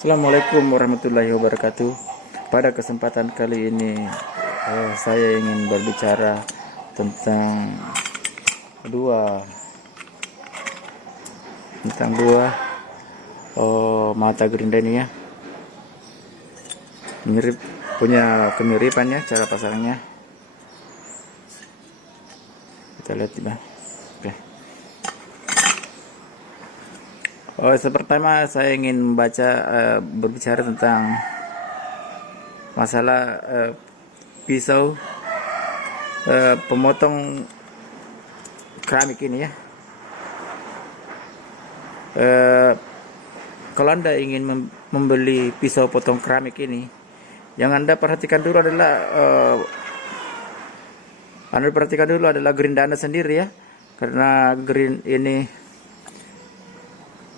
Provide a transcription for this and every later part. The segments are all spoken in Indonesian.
Assalamualaikum warahmatullahi wabarakatuh. Pada kesempatan kali ini saya ingin berbicara tentang dua mata gerinda ini ya. Mirip, punya kemiripan ya cara pasangnya. Kita lihat ya. Oke. Pertama saya ingin berbicara tentang masalah pisau pemotong keramik ini ya. Kalau Anda ingin membeli pisau potong keramik ini, yang Anda perhatikan dulu adalah gerinda Anda sendiri ya, karena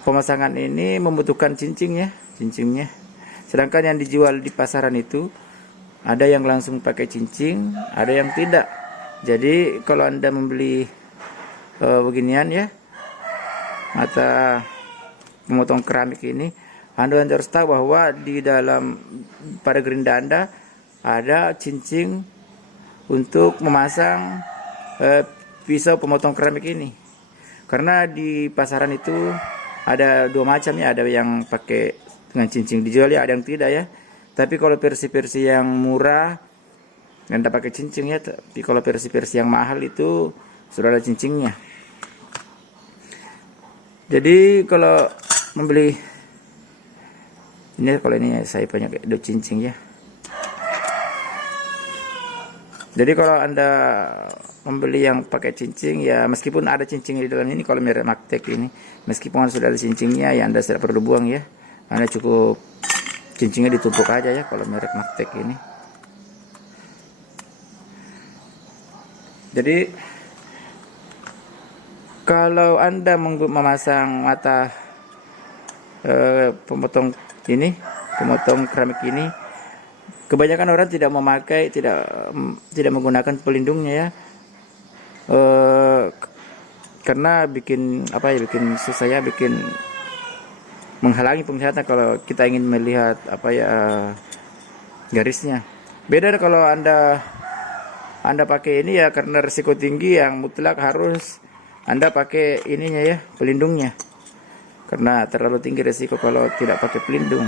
pemasangan ini membutuhkan cincingnya. Sedangkan yang dijual di pasaran itu ada yang langsung pakai cincing, ada yang tidak. Jadi kalau Anda membeli beginian ya, mata pemotong keramik ini, Anda harus tahu bahwa di dalam pada gerinda Anda ada cincing untuk memasang pisau pemotong keramik ini. Karena di pasaran itu ada dua macam ya, ada yang pakai dengan cincin dijual ya, ada yang tidak ya. Tapi kalau versi-versi yang murah yang tidak pakai cincin ya, tapi kalau versi-versi yang mahal itu sudah ada cincingnya. Jadi kalau membeli ini, kalau ini saya punya do cincin ya. Jadi kalau Anda membeli yang pakai cincin ya, meskipun ada cincin di dalam ini, kalau merek Magtek ini meskipun sudah ada cincingnya ya, Anda tidak perlu buang ya. Anda cukup cincingnya ditumpuk aja ya kalau merek Magtek ini. Jadi kalau Anda memasang mata pemotong keramik ini, kebanyakan orang tidak menggunakan pelindungnya ya. Karena bikin susah ya, bikin menghalangi penglihatan kalau kita ingin melihat garisnya. Beda kalau Anda pakai ini ya, karena risiko tinggi yang mutlak harus Anda pakai ininya ya, pelindungnya. Karena terlalu tinggi risiko kalau tidak pakai pelindung.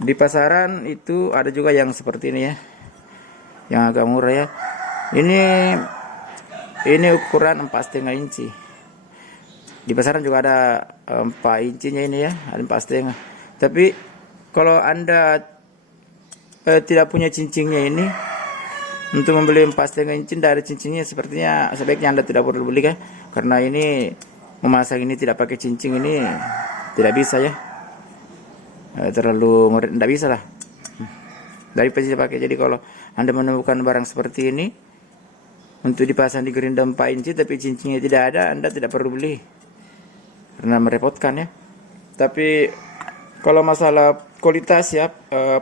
Di pasaran itu ada juga yang seperti ini ya, yang agak murah ya. Ini ukuran 4,5 inci. Di pasaran juga ada 4 incinya ini ya, ada 4,5. Tapi kalau Anda tidak punya cincingnya ini, untuk membeli 4,5 inci dari cincingnya, sebaiknya Anda tidak perlu beli kan, karena ini memasang ini tidak pakai cincing ini tidak bisa ya, terlalu tidak bisa lah daripada tidak pakai. Jadi kalau Anda menemukan barang seperti ini untuk dipasang di gerinda 4 inci tapi cincingnya tidak ada, Anda tidak perlu beli karena merepotkan ya. Tapi kalau masalah kualitas ya,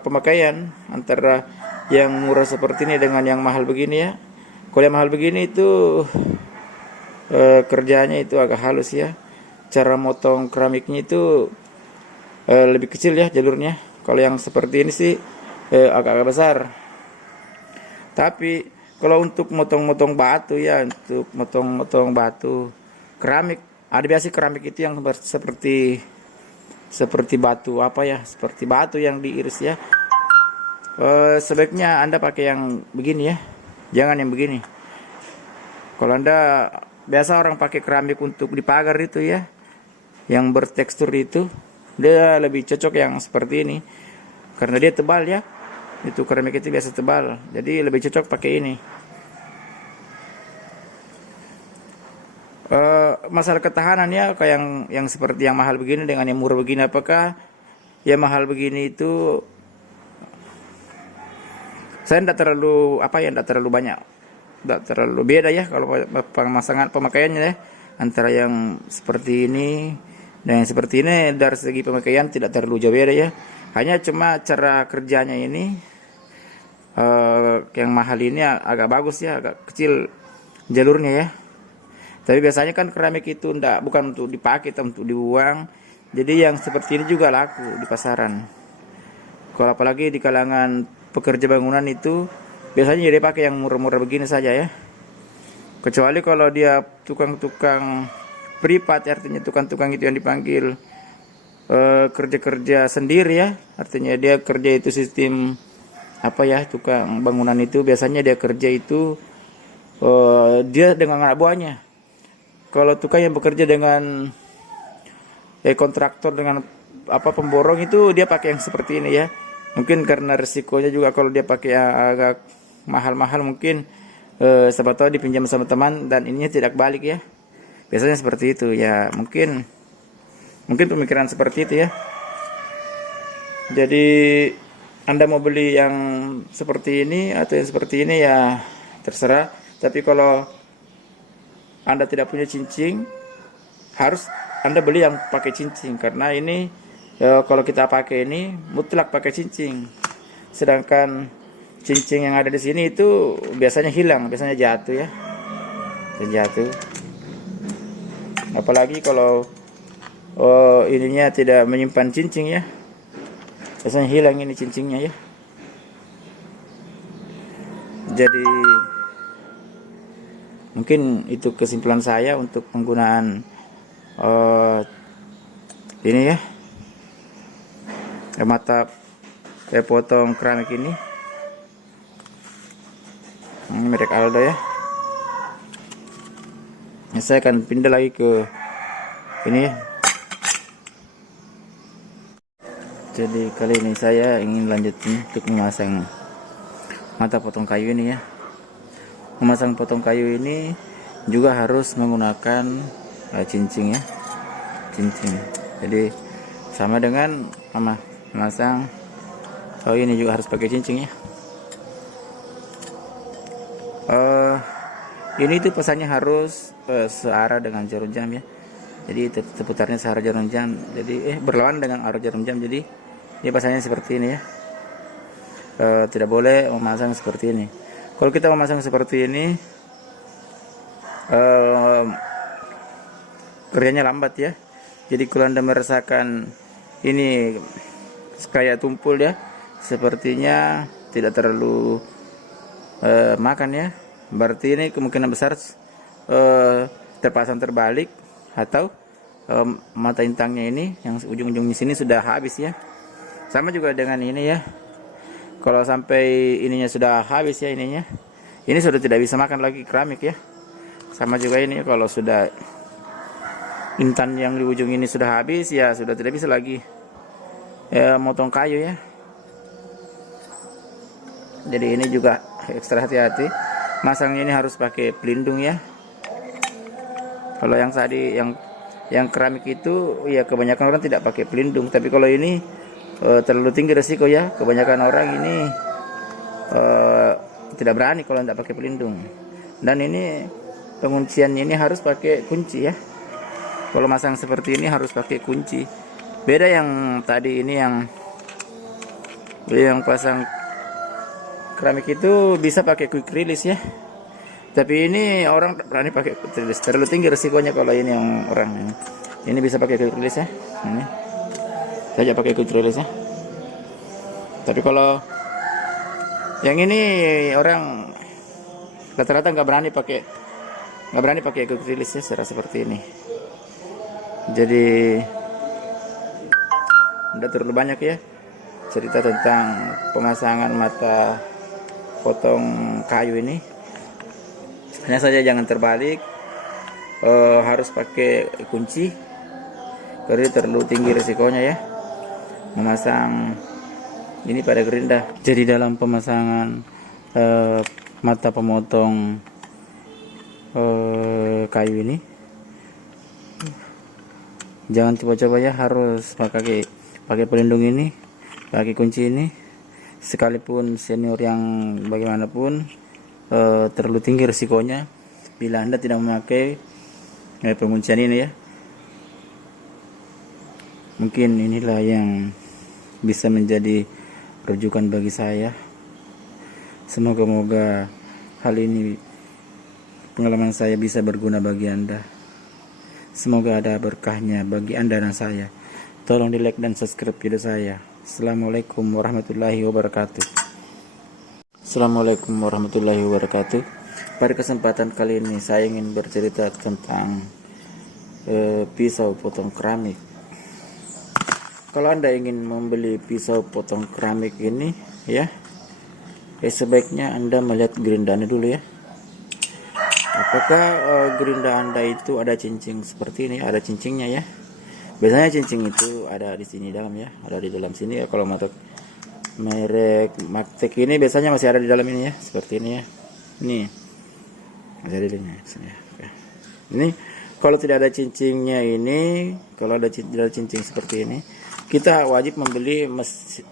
pemakaian antara yang murah seperti ini dengan yang mahal begini ya, kalau yang mahal begini itu kerjanya itu agak halus ya, cara motong keramiknya itu lebih kecil ya jalurnya. Kalau yang seperti ini sih agak besar. Tapi kalau untuk motong-motong batu ya, untuk motong-motong batu keramik, ada biasa keramik itu yang seperti batu seperti batu yang diiris ya. Sebaiknya Anda pakai yang begini ya, jangan yang begini. Kalau Anda biasa orang pakai keramik untuk di pagar itu ya, yang bertekstur itu, dia lebih cocok yang seperti ini karena dia tebal ya. Itu keramik itu biasa tebal, jadi lebih cocok pakai ini. Masalah ketahanan ya, kayak yang seperti yang mahal begini dengan yang murah begini, apakah yang mahal begini itu saya tidak terlalu banyak, tidak terlalu beda ya kalau pemakaiannya ya, antara yang seperti ini dan yang seperti ini. Dari segi pemakaian tidak terlalu jauh beda ya, hanya cuma cara kerjanya ini yang mahal ini agak bagus ya, agak kecil jalurnya ya. Tapi biasanya kan keramik itu bukan untuk dipakai, untuk dibuang. Jadi yang seperti ini juga laku di pasaran. Kalau apalagi di kalangan pekerja bangunan itu biasanya dia pakai yang murah-murah begini saja ya. Kecuali kalau dia tukang-tukang privat, artinya tukang-tukang itu yang dipanggil kerja-kerja sendiri ya. Artinya dia kerja itu sistem apa ya, tukang bangunan itu biasanya dia kerja itu dia dengan anak buahnya. Kalau tukang yang bekerja dengan kontraktor dengan apa pemborong itu dia pakai yang seperti ini ya. Mungkin karena resikonya juga kalau dia pakai yang agak mahal-mahal mungkin siapa tahu dipinjam sama teman dan ininya tidak balik ya. Biasanya seperti itu ya, mungkin pemikiran seperti itu ya. Jadi Anda mau beli yang seperti ini atau yang seperti ini ya terserah. Tapi kalau Anda tidak punya cincin, harus Anda beli yang pakai cincin, karena ini kalau kita pakai ini mutlak pakai cincin. Sedangkan cincin yang ada di sini itu biasanya hilang, biasanya jatuh ya. Jatuh. Apalagi kalau ininya tidak menyimpan cincin ya. Biasanya hilang ini cincinnya ya. Jadi mungkin itu kesimpulan saya untuk penggunaan ini ya, mata potong keramik ini. Ini merek Aldo ya. Nah, saya akan pindah lagi ke ini ya. Jadi kali ini saya ingin lanjutin untuk memasang mata potong kayu ini ya. Memasang potong kayu ini juga harus menggunakan cincin ya, cincin. Jadi sama dengan memasang kayu ini juga harus pakai cincin ya. Ini tuh pesannya harus searah dengan jarum jam ya. Jadi seputarnya searah jarum jam. Jadi berlawan dengan arah jarum jam. Jadi ini pasangnya seperti ini ya. Tidak boleh memasang seperti ini. Kalau kita memasang seperti ini kerjanya lambat ya. Jadi kalau Anda merasakan ini kayak tumpul ya, sepertinya tidak terlalu makan ya. Berarti ini kemungkinan besar terpasang terbalik, atau mata intangnya ini yang ujung-ujungnya sini sudah habis ya. Sama juga dengan ini ya. Kalau sampai ininya sudah habis ya, ini sudah tidak bisa makan lagi keramik ya. Sama juga ini kalau sudah intan yang di ujung ini sudah habis ya, sudah tidak bisa lagi motong kayu ya. Jadi ini juga ekstra hati-hati. Masangnya ini harus pakai pelindung ya. Kalau yang tadi yang keramik itu ya kebanyakan orang tidak pakai pelindung, tapi kalau ini terlalu tinggi resiko ya. Kebanyakan orang ini tidak berani kalau tidak pakai pelindung. Dan ini pengunciannya ini harus pakai kunci ya. Kalau masang seperti ini harus pakai kunci. Beda yang tadi ini yang pasang keramik itu bisa pakai quick release ya. Tapi ini orang berani pakai quick release. Terlalu tinggi resikonya kalau ini yang orang ini bisa pakai quick release ya. Ini saja pakai quick release ya. Tapi kalau yang ini orang rata-rata nggak berani pakai quick release ya, seperti ini. Jadi udah terlalu banyak ya cerita tentang pemasangan mata potong kayu ini. Hanya saja jangan terbalik, harus pakai kunci karena terlalu tinggi risikonya ya memasang ini pada gerinda. Jadi dalam pemasangan mata pemotong kayu ini jangan coba-coba ya, harus pakai pelindung ini, pakai kunci ini. Sekalipun senior yang bagaimanapun terlalu tinggi risikonya bila Anda tidak memakai penguncian ini ya. Mungkin inilah yang bisa menjadi rujukan bagi saya. Semoga hal ini, pengalaman saya bisa berguna bagi Anda. Semoga ada berkahnya bagi Anda dan saya. Tolong di like dan subscribe video saya. Assalamualaikum warahmatullahi wabarakatuh. Assalamualaikum warahmatullahi wabarakatuh. Pada kesempatan kali ini saya ingin bercerita tentang pisau potong keramik. Kalau Anda ingin membeli pisau potong keramik ini ya, sebaiknya Anda melihat gerindanya dulu ya. Apakah gerinda Anda itu ada cincin seperti ini? Ada cincingnya ya. Biasanya cincin itu ada di sini dalam ya, ada di dalam sini ya. Kalau merek Magtek ini biasanya masih ada di dalam ini ya, seperti ini ya. Ini masih ada di sini ya. Ini kalau tidak ada cincingnya ini, kalau ada cincin seperti ini, kita wajib membeli masih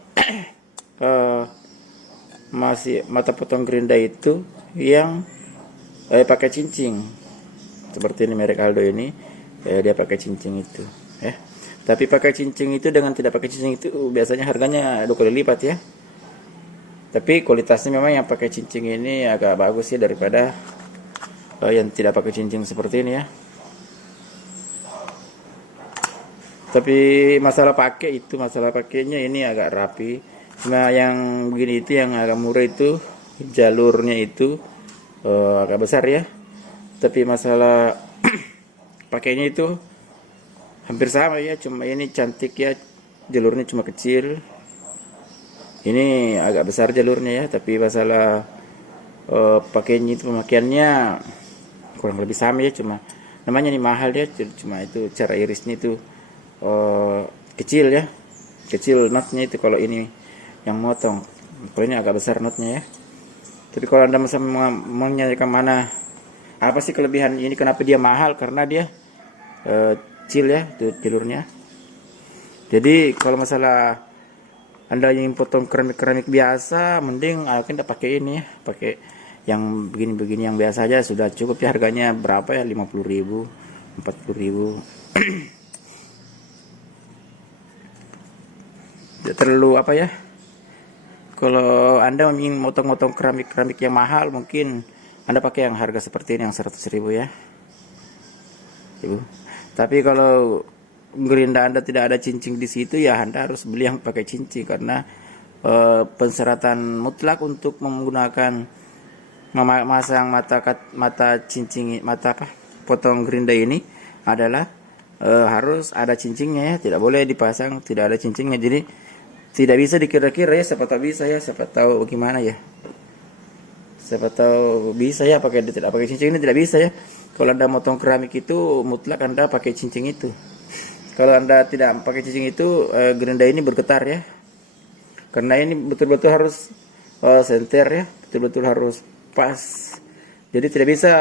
mata potong gerinda itu yang pakai cincin. Seperti ini merek Aldo ini, dia pakai cincin itu. Tapi pakai cincin itu dengan tidak pakai cincin itu biasanya harganya 2 kali lipat ya. Tapi kualitasnya memang yang pakai cincin ini agak bagus sih daripada yang tidak pakai cincin seperti ini ya. Tapi masalah pakainya ini agak rapi. Cuma yang begini itu yang agak murah itu jalurnya itu agak besar ya. Tapi masalah pakainya itu hampir sama ya, cuma ini cantik ya, jalurnya cuma kecil, ini agak besar jalurnya ya. Tapi masalah pakainya itu, pemakaiannya kurang lebih sama ya, cuma namanya ini mahal ya, cuma itu cara irisnya itu kecil ya, kecil knotnya itu kalau ini yang motong, kalau ini agak besar knotnya ya. Tapi kalau Anda menanyakan mana apa sih kelebihan ini, kenapa dia mahal, karena dia kecil ya tuh jalurnya. Jadi kalau masalah Anda yang potong keramik biasa, mending kita pakai ini ya, pakai yang begini-begini yang biasa aja sudah cukup ya. Harganya berapa ya, 50.000, 40.000. Tidak terlalu apa ya. Kalau Anda ingin motong-motong keramik yang mahal, mungkin Anda pakai yang harga seperti ini, yang 100.000 ya, Ibu. Tapi kalau gerinda Anda tidak ada cincin di situ ya, Anda harus beli yang pakai cincin, karena persyaratan mutlak untuk menggunakan memasang mata potong gerinda ini adalah harus ada cincinnya ya, tidak boleh dipasang tidak ada cincinnya. Jadi tidak bisa dikira-kira ya, siapa tahu bisa ya, siapa tahu gimana ya, siapa tahu bisa ya pakai tidak pakai cincin ini, tidak bisa ya. Kalau Anda motong keramik itu mutlak Anda pakai cincin itu. Kalau Anda tidak pakai cincin itu, gerinda ini bergetar ya. Karena ini betul-betul harus senter ya, betul-betul harus pas. Jadi tidak bisa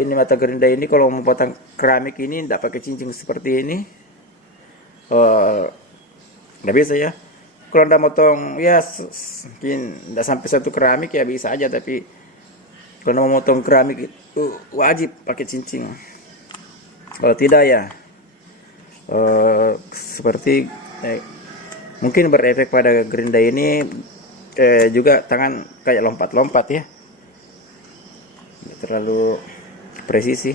ini mata gerinda ini kalau memotong keramik ini tidak pakai cincin seperti ini, tidak bisa ya. Kalau Anda motong ya mungkin tidak sampai 1 keramik ya bisa aja, tapi kalau mau motong keramik itu wajib pakai cincin. Kalau tidak ya seperti mungkin berefek pada gerinda ini, juga tangan kayak lompat-lompat ya, tidak terlalu presisi.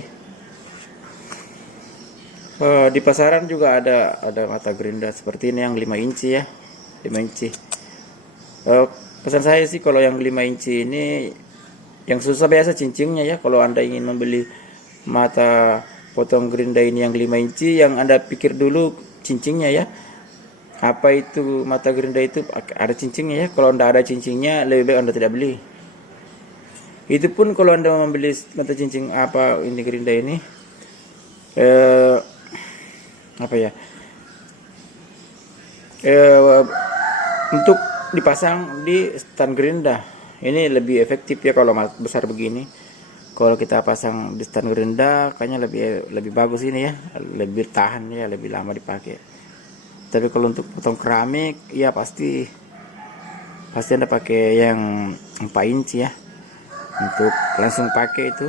Di pasaran juga ada mata gerinda seperti ini yang 5 inci ya, 5 inci. Pesan saya sih kalau yang 5 inci ini yang susah biasa cincinnya ya. Kalau Anda ingin membeli mata potong gerinda ini yang 5 inci, yang Anda pikir dulu cincinnya ya. Apa itu mata gerinda itu ada cincinnya ya. Kalau Anda ada cincinnya, lebih baik Anda tidak beli. Itu pun kalau Anda membeli mata cincin ini gerinda ini untuk dipasang di stand gerinda ini lebih efektif ya kalau besar begini. Kalau kita pasang di stand gerinda kayaknya lebih bagus ini ya, lebih tahan ya, lebih lama dipakai. Tapi kalau untuk potong keramik ya pasti Anda pakai yang 4 inci ya, untuk langsung pakai itu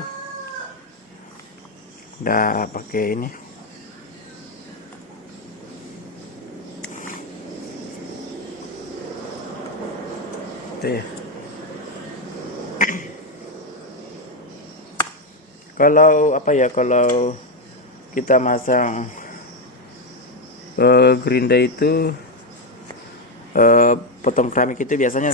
udah pakai ini. Itu ya. Kalau kalau kita masang gerinda itu potong keramik itu biasanya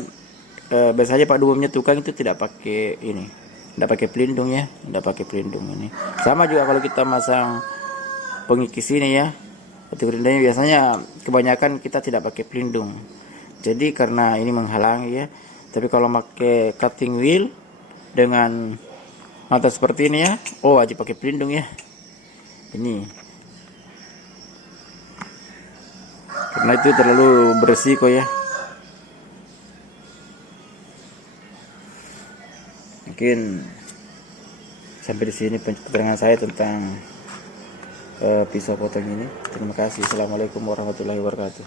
biasanya Pak Dumumnya tukang itu tidak pakai ini, tidak pakai pelindung ya, tidak pakai pelindung ini. Sama juga kalau kita masang pengikis ini ya, batu gerindanya biasanya kebanyakan kita tidak pakai pelindung. Jadi karena ini menghalangi ya. Tapi kalau pakai cutting wheel dengan mata seperti ini ya, oh wajib pakai pelindung ya. Ini karena itu terlalu berisiko ya. Mungkin sampai di sini keterangan saya tentang pisau potong ini. Terima kasih. Assalamualaikum warahmatullahi wabarakatuh.